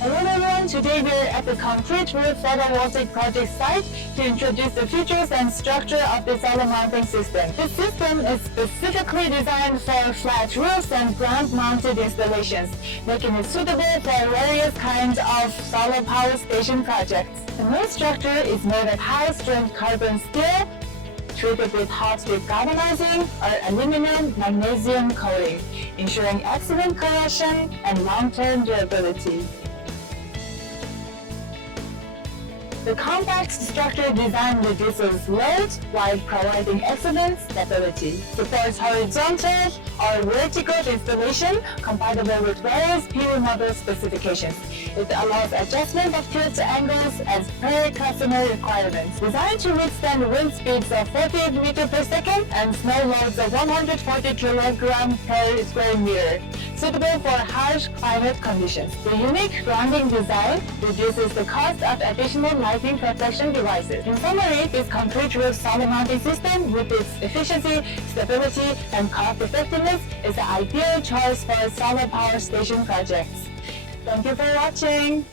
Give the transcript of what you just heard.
Hello everyone, today we're at the concrete roof photovoltaic project site to introduce the features and structure of the solar mounting system. This system is specifically designed for flat roofs and ground-mounted installations, making it suitable for various kinds of solar power station projects. The main structure is made of high-strength carbon steel, treated with hot-dip galvanizing or aluminum magnesium coating, ensuring excellent corrosion and long-term durability. The compact structure design reduces load while providing excellent stability, supports horizontal or vertical installation compatible with various PV model specifications. It allows adjustment of tilt angles as per customer requirements. Designed to withstand wind speeds of 48 meters per second and snow loads of 140 kilograms per square meter, suitable for harsh climate conditions. The unique grounding design reduces the cost of additional lighting protection devices. In summary, this concrete roof solar mounting system, with its efficiency, stability, and cost effectiveness, is the ideal choice for solar power station projects. Thank you for watching.